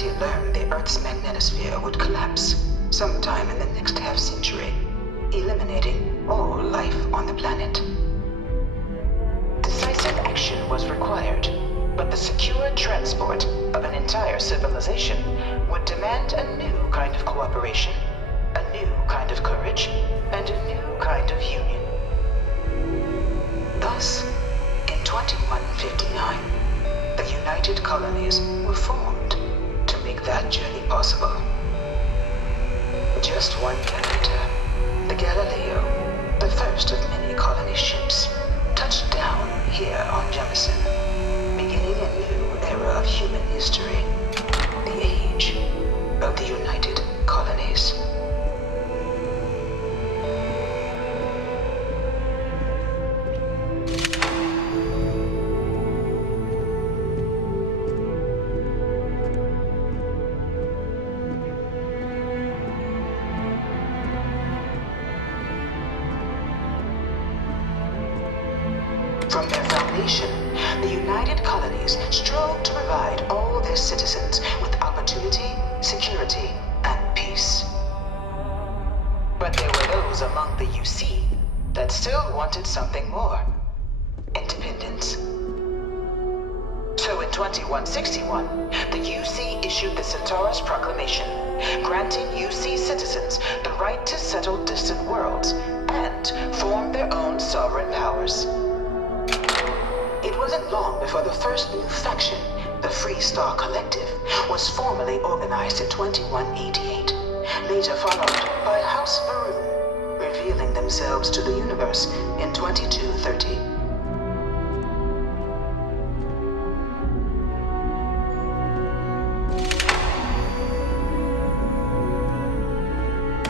humanity learned the Earth's magnetosphere would collapse sometime in the next half-century, eliminating all life on the planet. Decisive action was required, but the secure transport of an entire civilization would demand a new kind of cooperation, a new kind of courage, and a new kind of union. Thus, in 2159, the United Colonies were formed to make that journey possible. Just one year later, the Galileo, the first of many colony ships, touched down here on Jemison, beginning a new era of human history, the age of the United Colonies. From their foundation, the United Colonies strove to provide all their citizens with opportunity, security, and peace. But there were those among the UC that still wanted something more: independence. So in 2161, the UC issued the Centaurus Proclamation, granting UC citizens the right to settle distant worlds and form their own sovereign powers. It wasn't long before the first new faction, the Free Star Collective, was formally organized in 2188, later followed by House Varun, revealing themselves to the universe in 2230.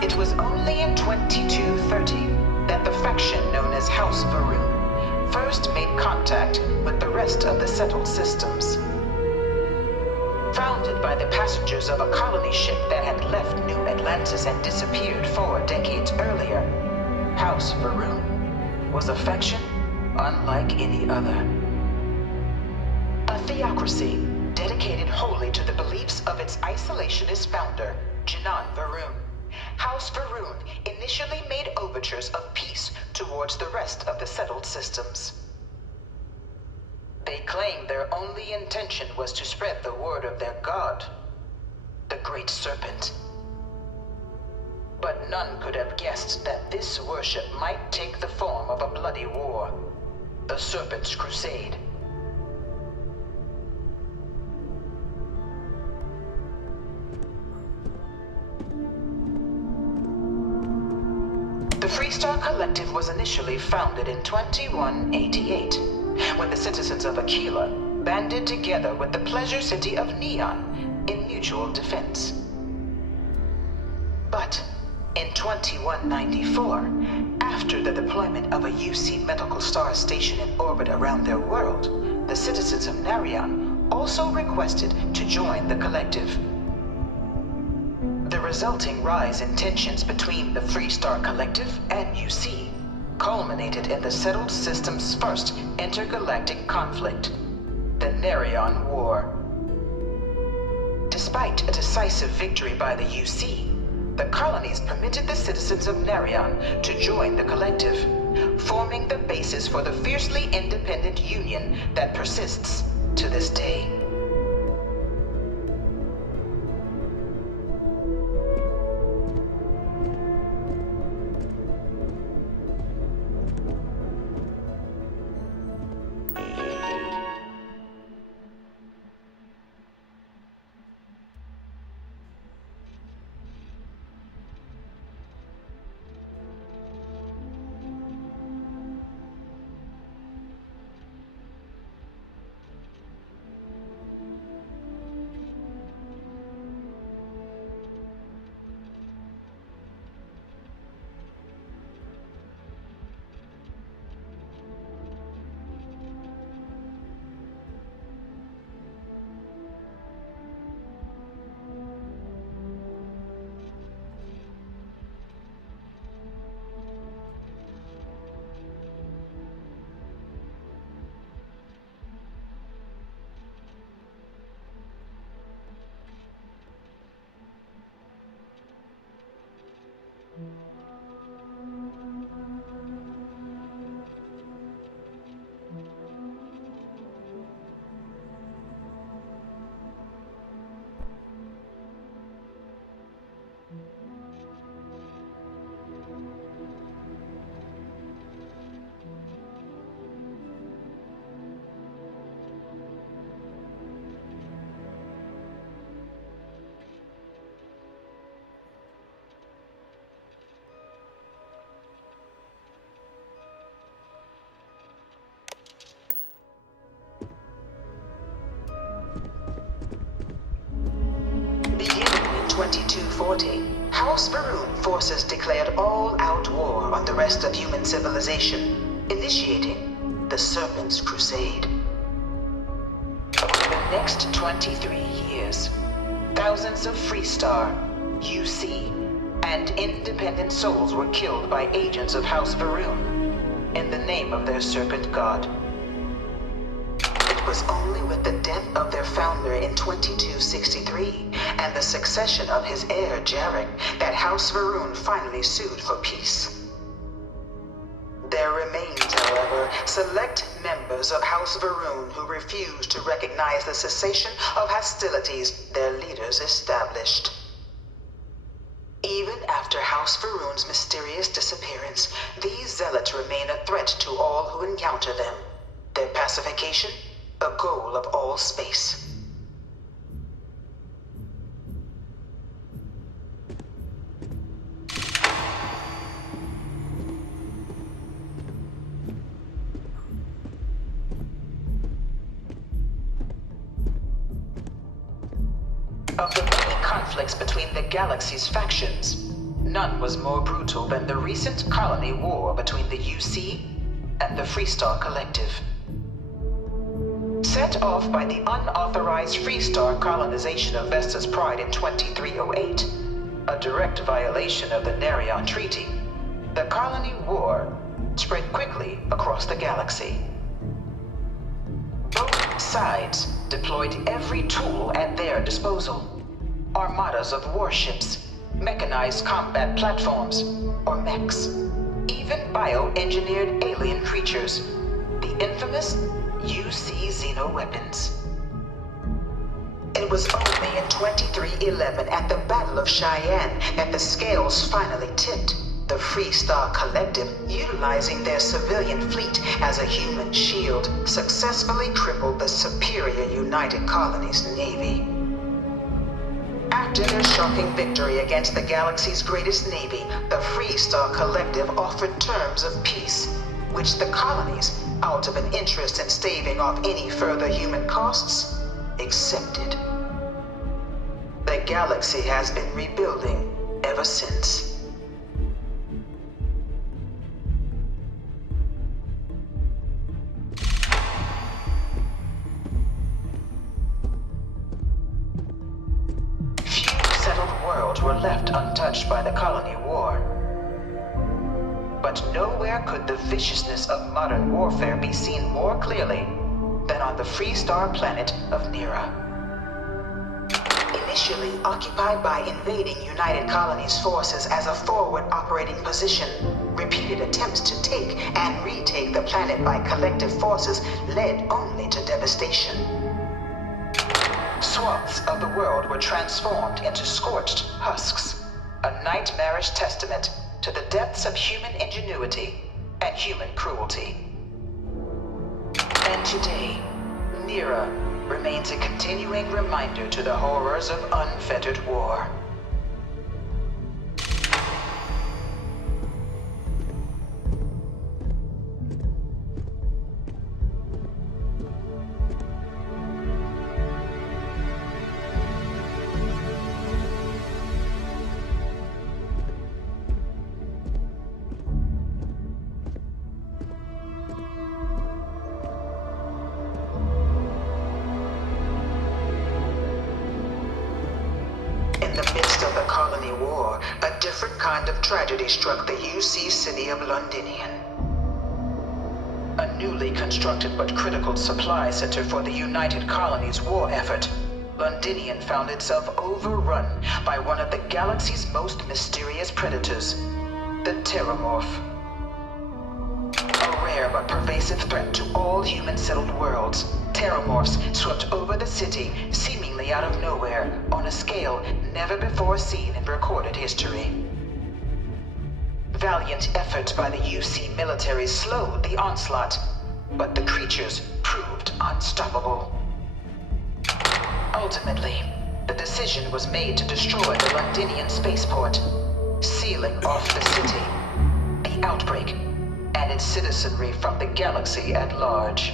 It was only in 2230 that the faction known as House Varun first made contact with the rest of the settled systems. Founded by the passengers of a colony ship that had left New Atlantis and disappeared 4 decades earlier, House Varun was a faction unlike any other. A theocracy dedicated wholly to the beliefs of its isolationist founder, Janan Varun. House Varun initially made overtures of peace towards the rest of the settled systems. They claimed their only intention was to spread the word of their god, the Great Serpent. But none could have guessed that this worship might take the form of a bloody war, the Serpent's Crusade. The Freestar Collective was initially founded in 2188, when the citizens of Aquila banded together with the pleasure city of Neon in mutual defense. But in 2194, after the deployment of a UC medical star station in orbit around their world, the citizens of Narion also requested to join the collective. The resulting rise in tensions between the Freestar Collective and UC culminated in the settled system's first intergalactic conflict, the Narion War. Despite a decisive victory by the UC, the colonies permitted the citizens of Narion to join the collective, forming the basis for the fiercely independent union that persists to this day. 2240, House Varun forces declared all-out war on the rest of human civilization, initiating the Serpent's Crusade. Over the next 23 years, thousands of Freestar, UC, and independent souls were killed by agents of House Varun in the name of their serpent god. It was only with the death of their founder in 2263 and the succession of his heir Jarek that House Varun finally sued for peace. There remains, however, select members of House Varun who refuse to recognize the cessation of hostilities their leaders established. Even after House Varun's mysterious disappearance, these zealots remain a threat to all who encounter them. Their pacification, a goal of all space. Of the many conflicts between the galaxy's factions, none was more brutal than the recent colony war between the UC and the Freestar Collective. Set off by the unauthorized Freestar colonization of Vesta's Pride in 2308, a direct violation of the Nerion Treaty, the colony war spread quickly across the galaxy. Both sides deployed every tool at their disposal. Armadas of warships, mechanized combat platforms, or mechs, even bioengineered alien creatures, the infamous UC xeno-weapons. It was only in 2311 at the Battle of Cheyenne that the scales finally tipped, the Freestar Collective, utilizing their civilian fleet as a human shield, successfully crippled the superior United Colonies Navy. After their shocking victory against the galaxy's greatest navy, the Freestar Collective offered terms of peace, which the colonies, out of an interest in staving off any further human costs, accepted. The galaxy has been rebuilding ever since. Were left untouched by the colony war. But nowhere could the viciousness of modern warfare be seen more clearly than on the Freestar planet of Nera. Initially occupied by invading United Colonies forces as a forward operating position, repeated attempts to take and retake the planet by collective forces led only to devastation. Swaths of the world were transformed into scorched husks, a nightmarish testament to the depths of human ingenuity and human cruelty. And today, Nera remains a continuing reminder to the horrors of unfettered war. In the midst of the colony war, a different kind of tragedy struck the UC city of Londinian. A newly constructed but critical supply center for the United Colonies' war effort, Londinian found itself overrun by one of the galaxy's most mysterious predators, the Terramorph. A rare but pervasive threat to all human-settled worlds, Terramorphs swept over the city, seemingly out of nowhere, on a scale never before seen in recorded history. Valiant efforts by the UC military slowed the onslaught, but the creatures proved unstoppable. Ultimately, the decision was made to destroy the Londinian spaceport, sealing off the city, the outbreak, and its citizenry from the galaxy at large.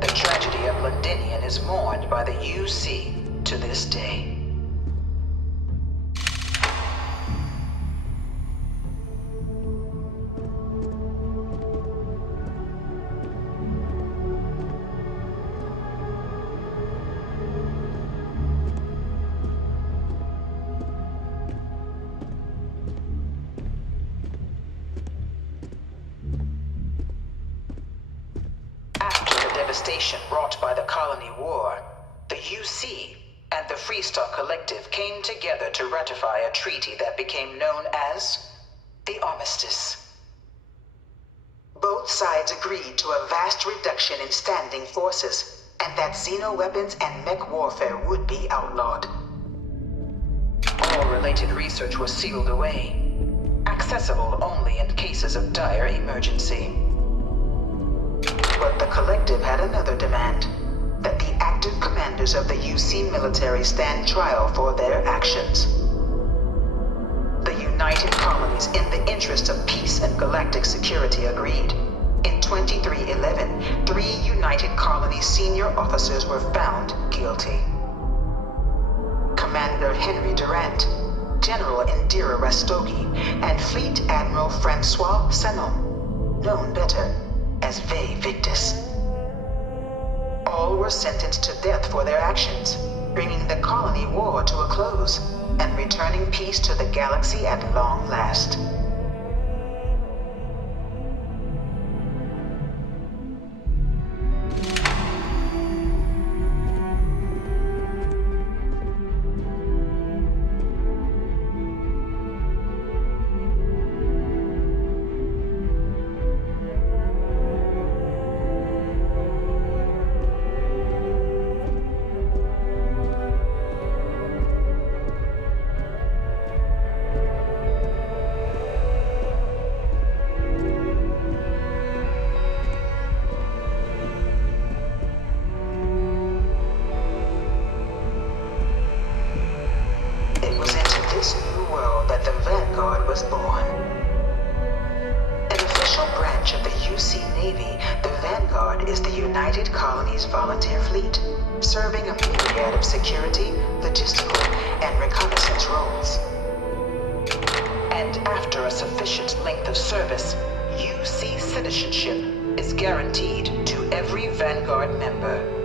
The tragedy of Londinian is mourned by the UC to this day. devastation wrought by the Colony War, the UC and the Freestar Collective came together to ratify a treaty that became known as the Armistice. Both sides agreed to a vast reduction in standing forces, and that xeno-weapons and mech warfare would be outlawed. All related research was sealed away, accessible only in cases of dire emergency. But the Collective had another demand, that the active commanders of the UC military stand trial for their actions. The United Colonies, in the interest of peace and galactic security, agreed. In 2311, 3 United Colonies senior officers were found guilty. Commander Henry Durant, General Indira Rastogi, and Fleet Admiral Francois Sanon, known better as Ve Victus. All were sentenced to death for their actions, bringing the colony war to a close and returning peace to the galaxy at long last. Was born. An official branch of the UC Navy, the Vanguard is the United Colonies Volunteer Fleet, serving a myriad of security, logistical, and reconnaissance roles. And after a sufficient length of service, UC citizenship is guaranteed to every Vanguard member.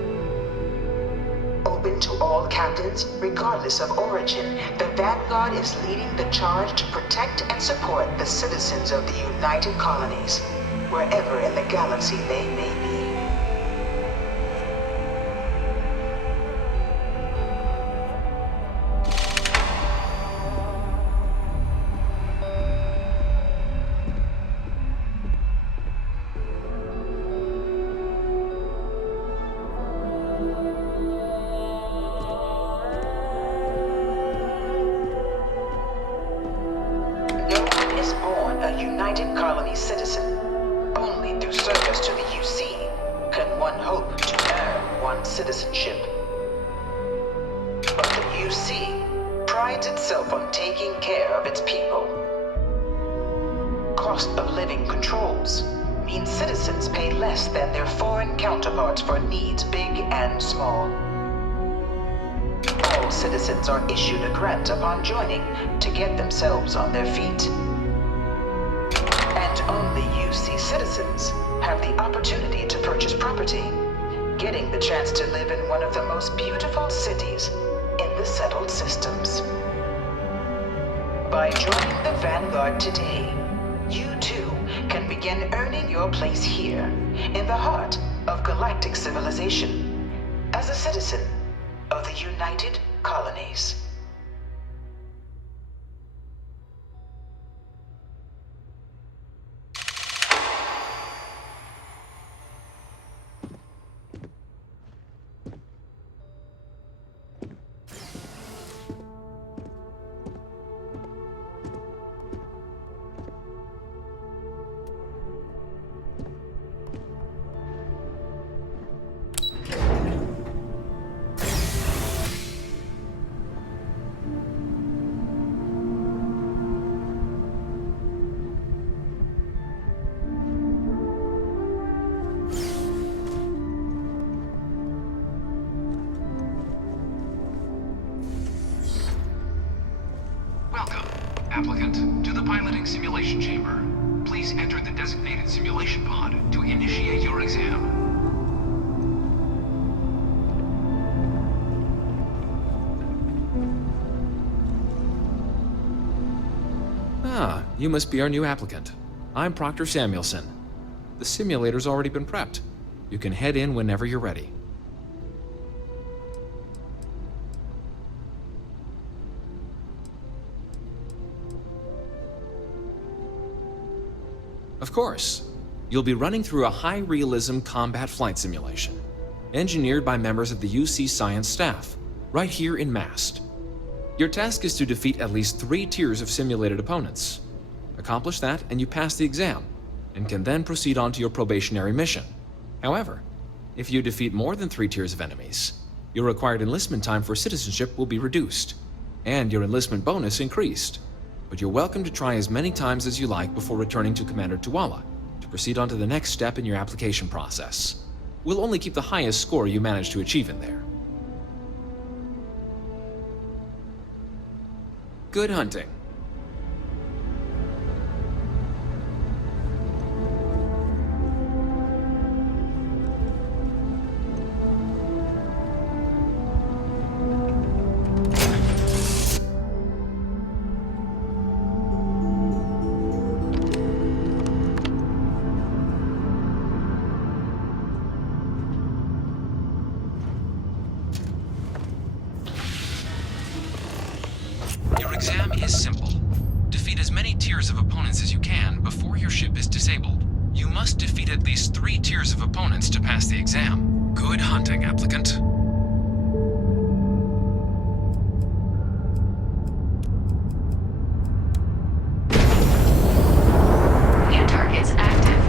Open to all captains, regardless of origin, the Vanguard is leading the charge to protect and support the citizens of the United Colonies, wherever in the galaxy they may be. Citizen. Only through service to the UC can one hope to earn one's citizenship. But the UC prides itself on taking care of its people. Cost of living controls mean citizens pay less than their foreign counterparts for needs big and small. All citizens are issued a grant upon joining to get themselves on their feet. And only UC citizens have the opportunity to purchase property, getting the chance to live in one of the most beautiful cities in the settled systems. By joining the Vanguard today, you too can begin earning your place here, in the heart of galactic civilization, as a citizen of the United Colonies. Applicant to the piloting simulation chamber. Please enter the designated simulation pod to initiate your exam. Ah, you must be our new applicant. I'm Proctor Samuelson. The simulator's already been prepped. You can head in whenever you're ready. Of course, you'll be running through a high-realism combat flight simulation, engineered by members of the UC Science staff, right here in MAST. Your task is to defeat at least 3 tiers of simulated opponents. Accomplish that and you pass the exam, and can then proceed on to your probationary mission. However, if you defeat more than 3 tiers of enemies, your required enlistment time for citizenship will be reduced, and your enlistment bonus increased. But you're welcome to try as many times as you like before returning to Commander Tuala to proceed on to the next step in your application process. We'll only keep the highest score you manage to achieve in there. Good hunting. Your exam is simple. Defeat as many tiers of opponents as you can before your ship is disabled. You must defeat at least 3 tiers of opponents to pass the exam. Good hunting, applicant. New targets active.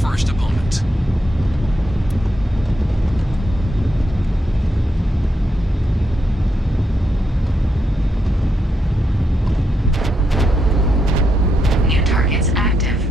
first opponent. New targets active.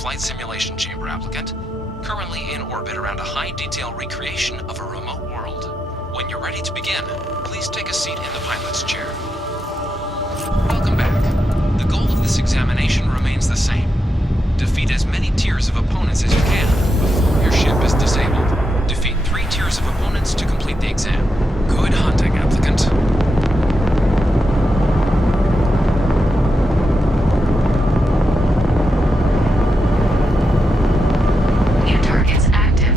flight simulation chamber applicant, currently in orbit around a high-detail recreation of a remote world. When you're ready to begin, please take a seat in the pilot's chair. Welcome back. The goal of this examination remains the same. Defeat as many tiers of opponents as you can before your ship is disabled. Defeat 3 tiers of opponents to complete the exam. Good hunting, applicant. New targets active.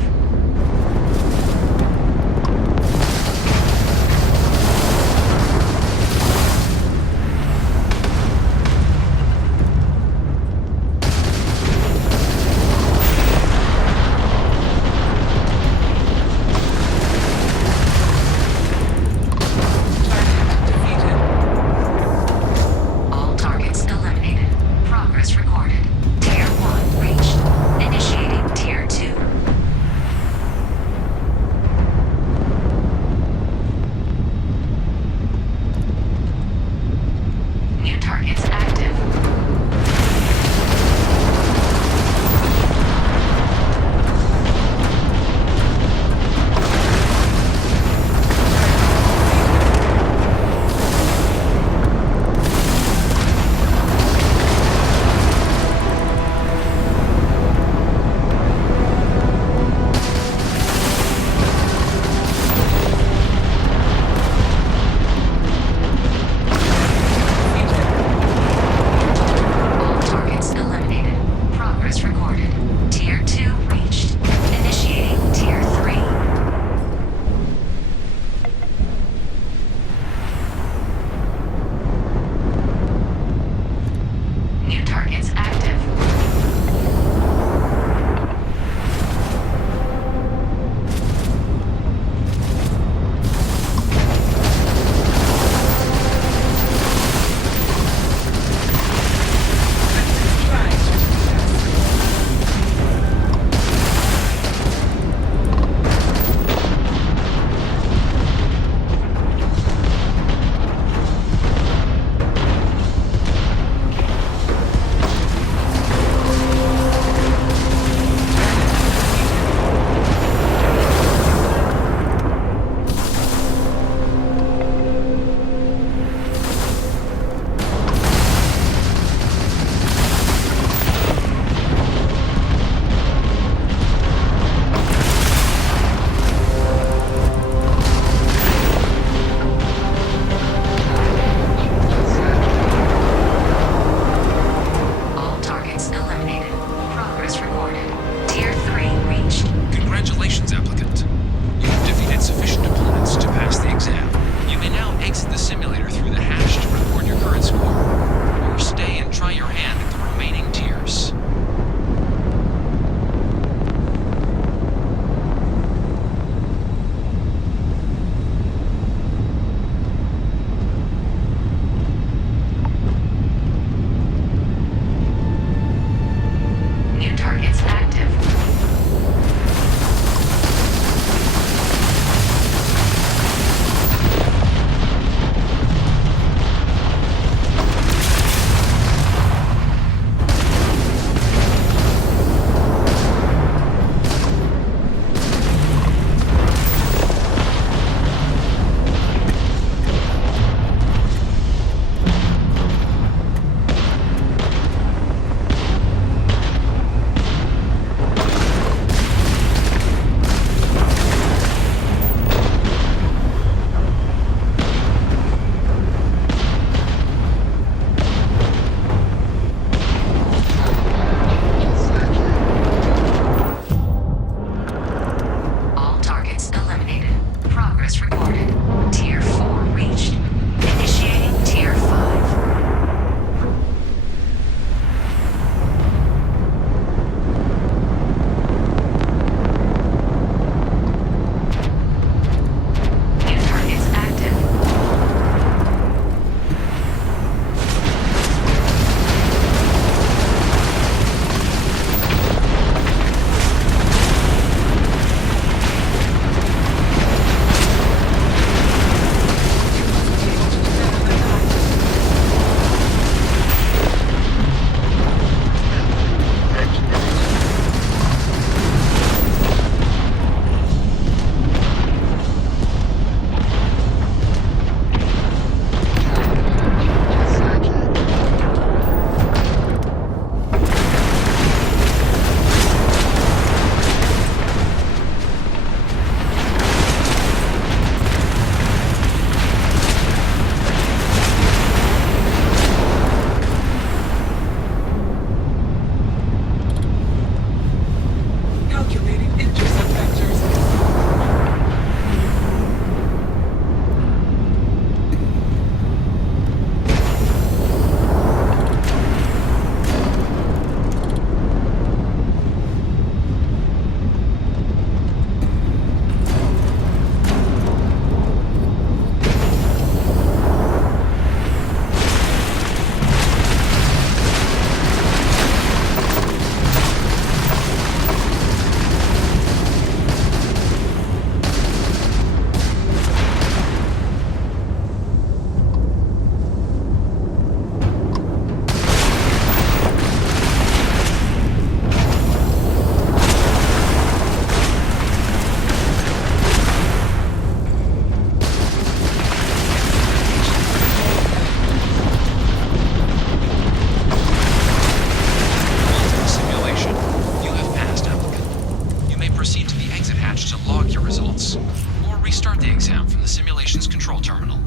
terminal.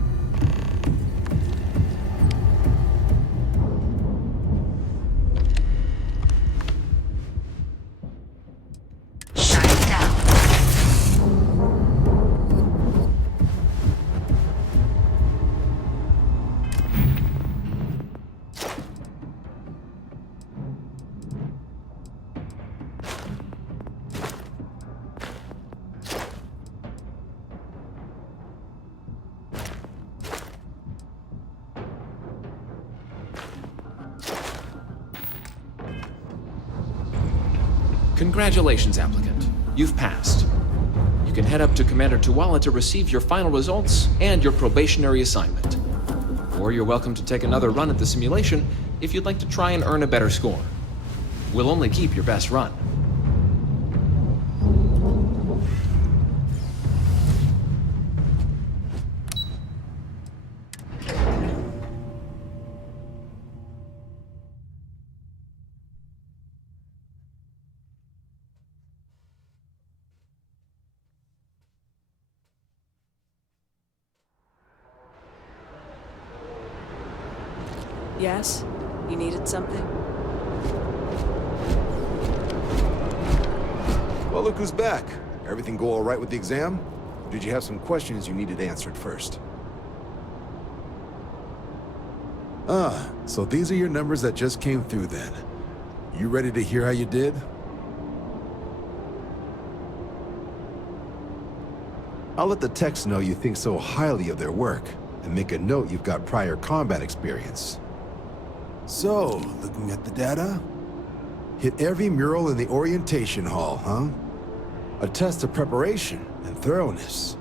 Shutting down. Congratulations, applicant. You've passed. You can head up to Commander Tuwala to receive your final results and your probationary assignment. Or you're welcome to take another run at the simulation if you'd like to try and earn a better score. We'll only keep your best run. Yes? You needed something? Well, look who's back. Everything go all right with the exam? Or did you have some questions you needed answered first? Ah, so these are your numbers that just came through then. You ready to hear how you did? I'll let the techs know you think so highly of their work, and make a note you've got prior combat experience. So, looking at the data? Hit every mural in the orientation hall, huh? A test of preparation and thoroughness.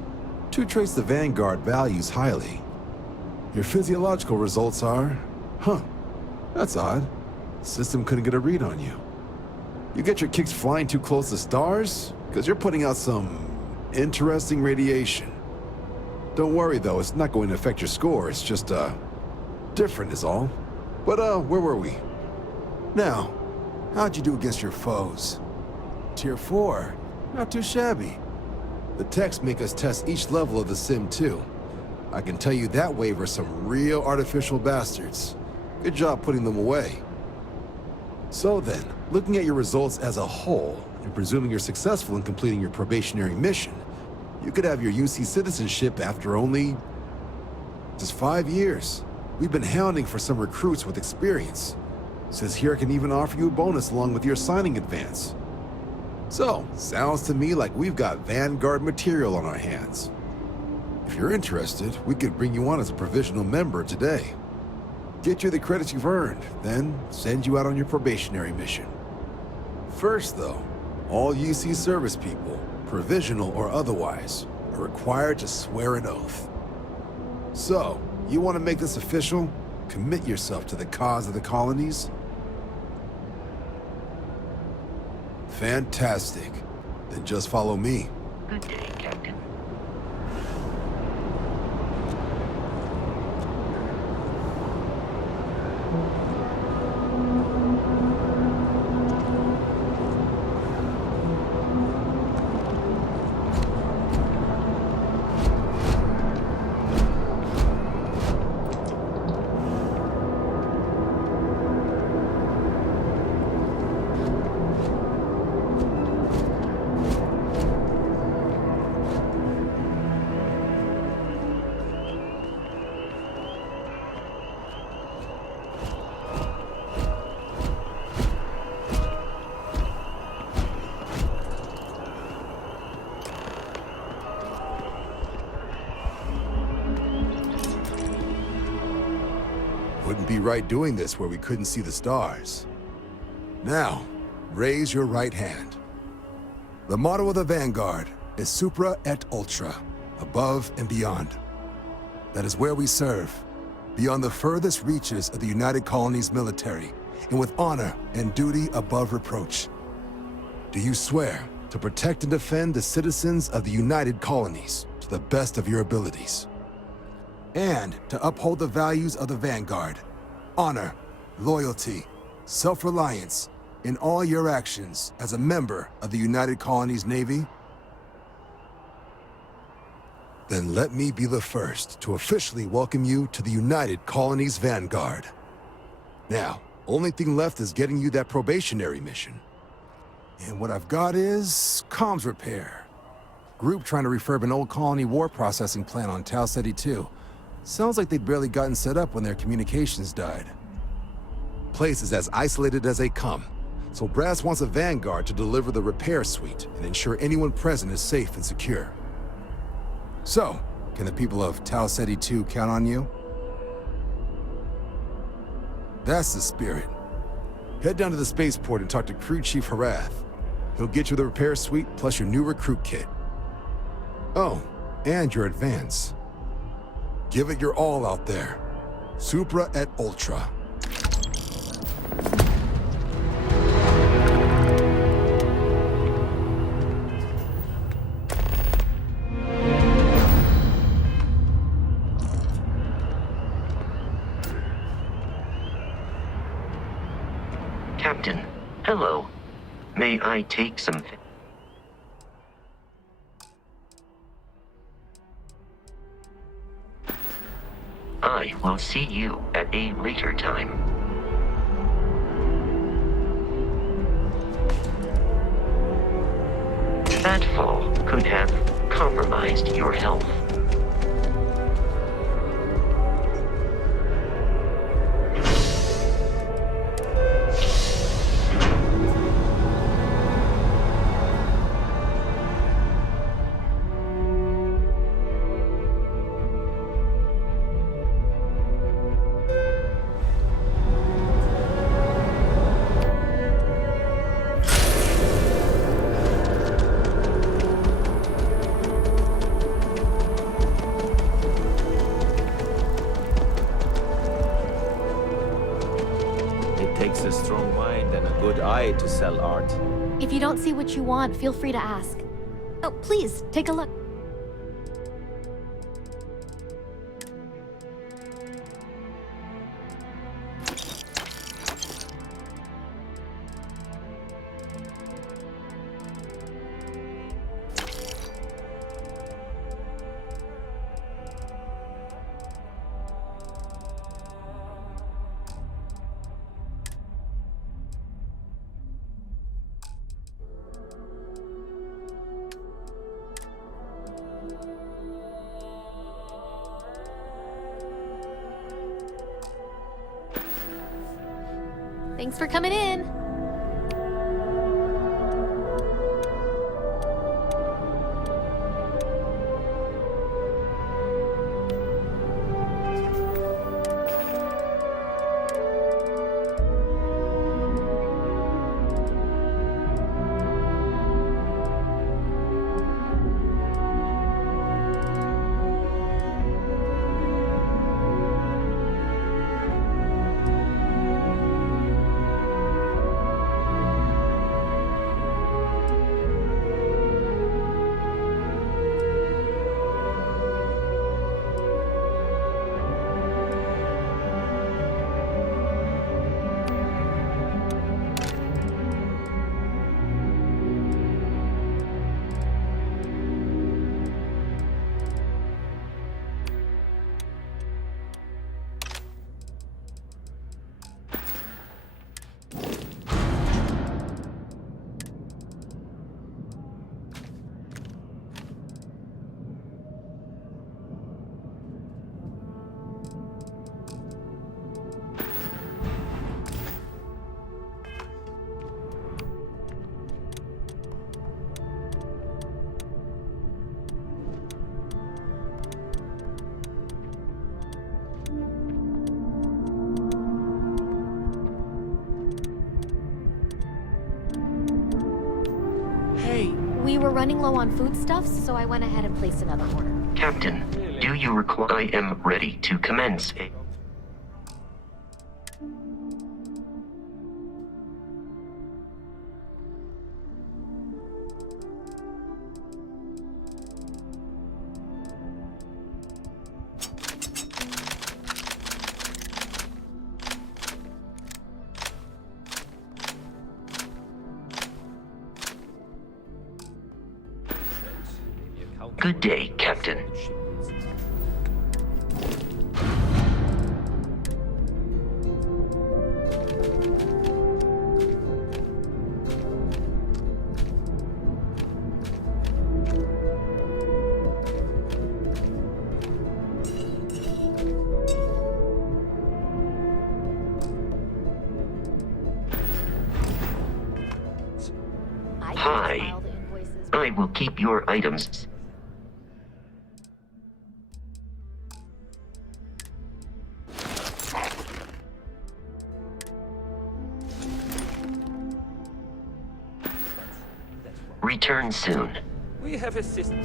Two traits the Vanguard values highly. Your physiological results are... Huh, that's odd. The system couldn't get a read on you. You get your kicks flying too close to stars? Because you're putting out some interesting radiation. Don't worry though, it's not going to affect your score, it's just, different is all. But, where were we? Now, how'd you do against your foes? Tier 4, not too shabby. The techs make us test each level of the sim too. I can tell you that waiver's some real artificial bastards. Good job putting them away. So then, looking at your results as a whole, and presuming you're successful in completing your probationary mission, you could have your UC citizenship after only... just 5 years. We've been hounding for some recruits with experience. Says here I can even offer you a bonus along with your signing advance. So, sounds to me like we've got Vanguard material on our hands. If you're interested, we could bring you on as a provisional member today. Get you the credits you've earned, then send you out on your probationary mission. First though, all UC service people, provisional or otherwise, are required to swear an oath. So, you want to make this official? Commit yourself to the cause of the colonies? Fantastic. Then just follow me. Good day, Captain. Wouldn't be right doing this where we couldn't see the stars. Now, raise your right hand. The motto of the Vanguard is Supra et Ultra, above and beyond. That is where we serve, beyond the furthest reaches of the United Colonies military, and with honor and duty above reproach. Do you swear to protect and defend the citizens of the United Colonies to the best of your abilities? And to uphold the values of the Vanguard, honor, loyalty, self-reliance, in all your actions as a member of the United Colonies Navy? Then let me be the first to officially welcome you to the United Colonies Vanguard. Now, only thing left is getting you that probationary mission. And what I've got is comms repair. Group trying to refurb an old colony war processing plant on Tau Ceti 2. Sounds like they'd barely gotten set up when their communications died. Place is as isolated as they come, so Brass wants a Vanguard to deliver the repair suite and ensure anyone present is safe and secure. So, can the people of Tau Ceti 2 count on you? That's the spirit. Head down to the spaceport and talk to Crew Chief Harath. He'll get you the repair suite plus your new recruit kit. Oh, and your advance. Give it your all out there. Supra et Ultra. Captain, hello. May I take some... I will see you at a later time. That fall could have compromised your health. A strong mind and a good eye to sell art. If you don't see what you want, feel free to ask. Oh, please, take a look. Thanks for coming in. We were running low on foodstuffs, so I went ahead and placed another order. Captain, do you require... I am ready to commence a... Good day, Captain. will keep your items. Return soon. We have a system.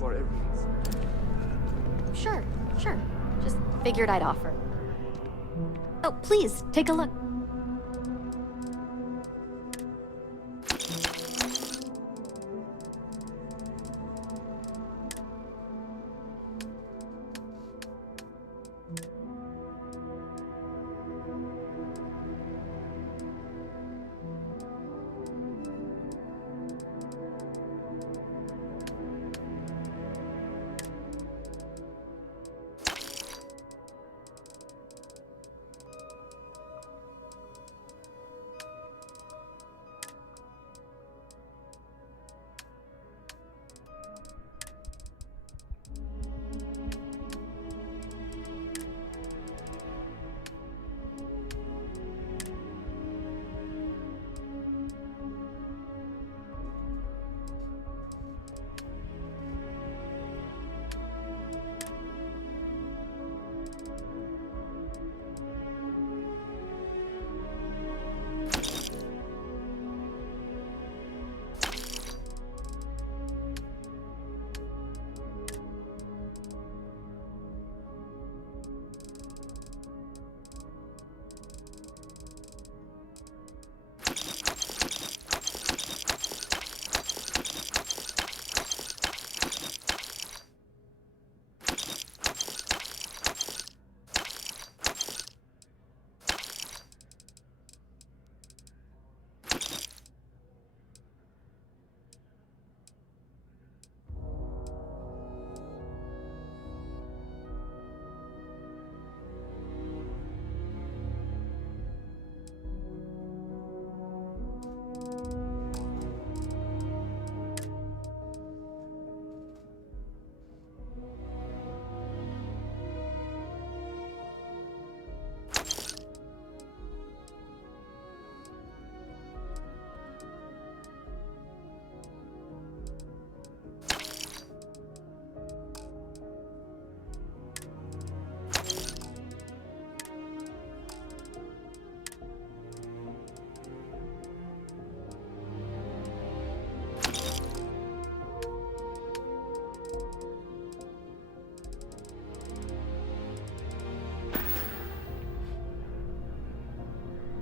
For a reason. Sure. Just figured I'd offer. Oh, please, take a look.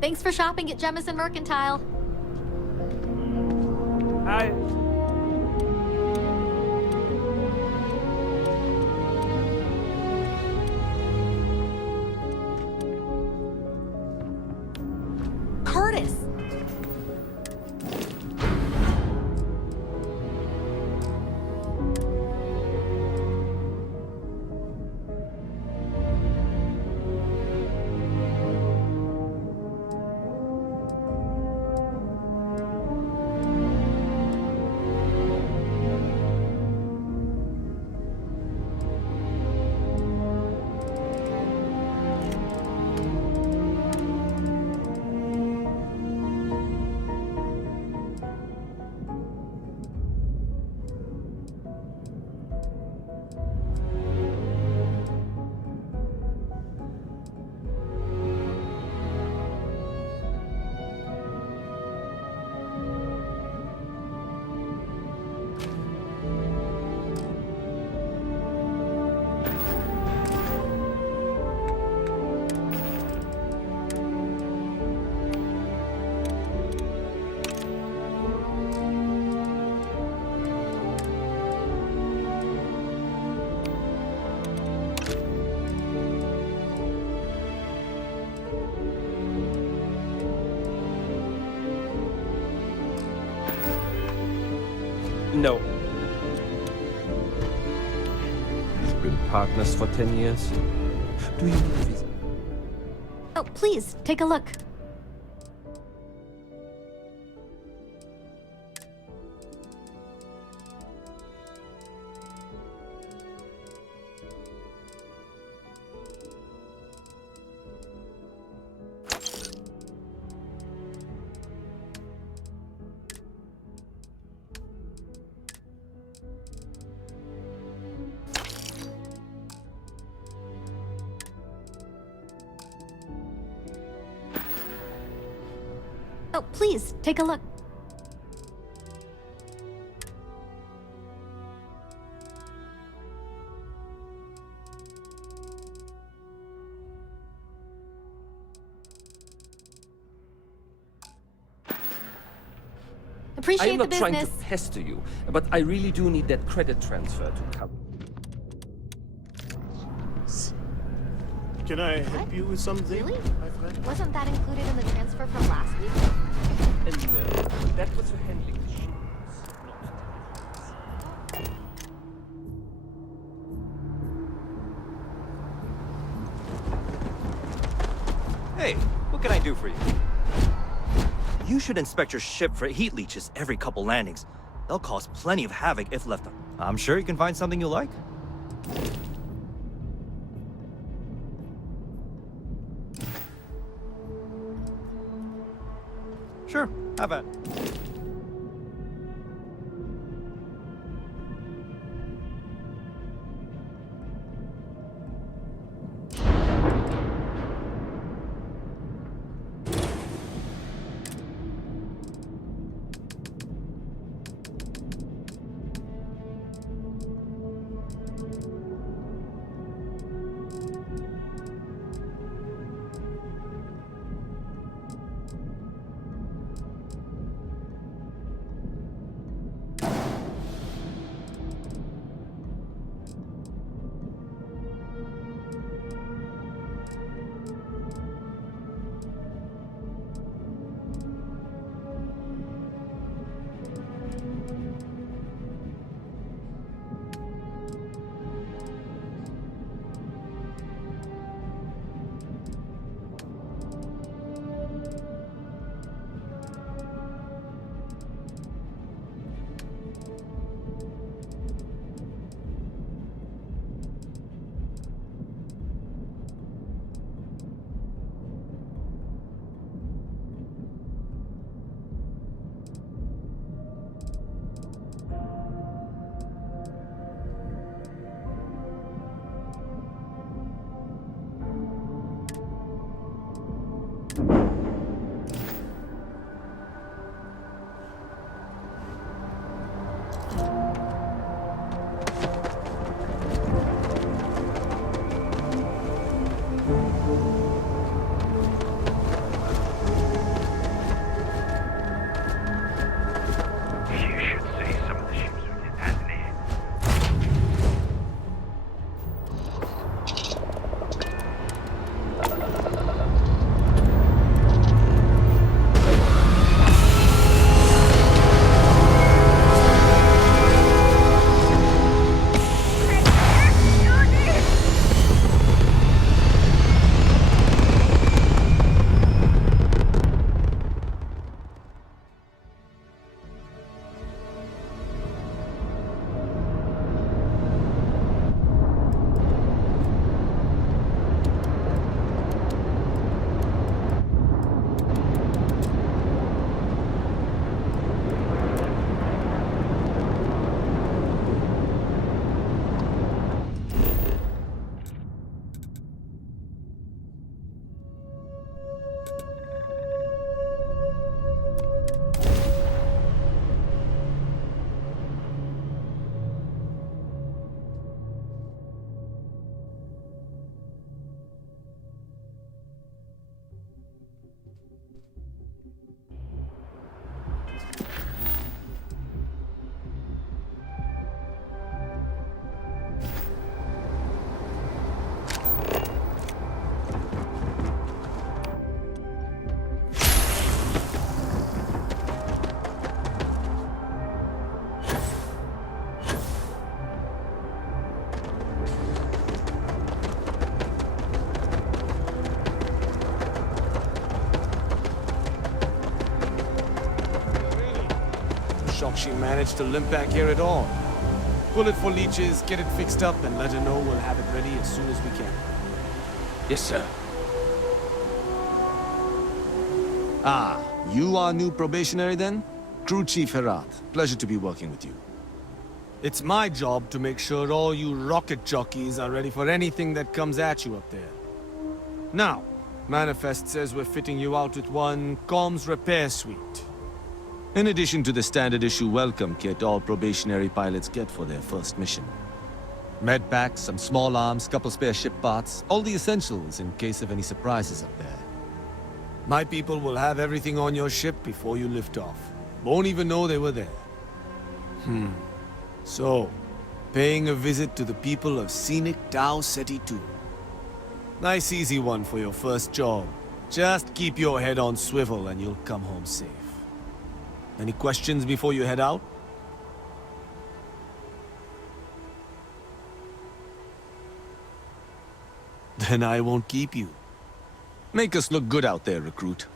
Thanks for shopping at Jemison Mercantile. Hi. Curtis! No. We've been partners for 10 years. Do you visit? Oh, please, take a look. Oh, please, take a look. I Appreciate am the not trying to business. pester you, but I really do need that credit transfer to come. Can I help you with something? Really? My friend? Wasn't that included in the transfer from last week? And no, that was for handling the shipments, not Hey, what can I do for you? You should inspect your ship for heat leeches every couple landings. They'll cause plenty of havoc if left on. I'm sure you can find something you like. Sure, have at it. Shocked she managed to limp back here at all. Pull it for leeches, get it fixed up, and let her know we'll have it ready as soon as we can. Yes, sir. Ah, you are new probationary then? Crew Chief Herat. Pleasure to be working with you. It's my job to make sure all you rocket jockeys are ready for anything that comes at you up there. Now, Manifest says we're fitting you out with one comms repair suite. In addition to the standard issue welcome kit all probationary pilots get for their first mission. Med packs, some small arms, couple spare ship parts, all the essentials in case of any surprises up there. My people will have everything on your ship before you lift off. Won't even know they were there. So, paying a visit to the people of scenic Tau Ceti 2. Nice easy one for your first job. Just keep your head on swivel and you'll come home safe. Any questions before you head out? Then I won't keep you. Make us look good out there, recruit.